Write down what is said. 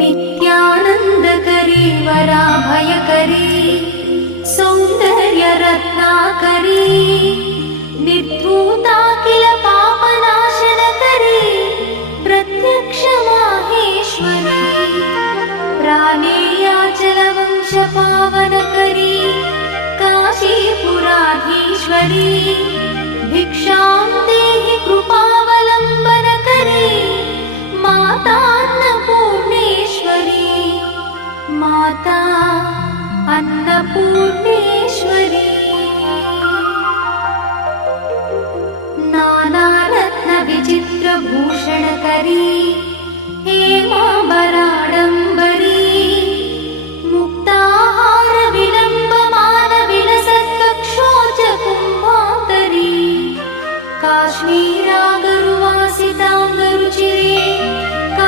नित्यानन्दकरी वराभयकरी सौन्दर्यरत्नाकरी निर्धूताखिल पापनाशनकरी प्रत्यक्ष माहेश्वरी प्राणेयाचलवंशपावनकरी काशीपुराधीश्वरी भिक्षां देहि कृपावलम्बनकरी माता अन्नपूर्णेश्वरी माता अन्नपूर्णेश्वरी नानारत्नविचित्रभूषणकरी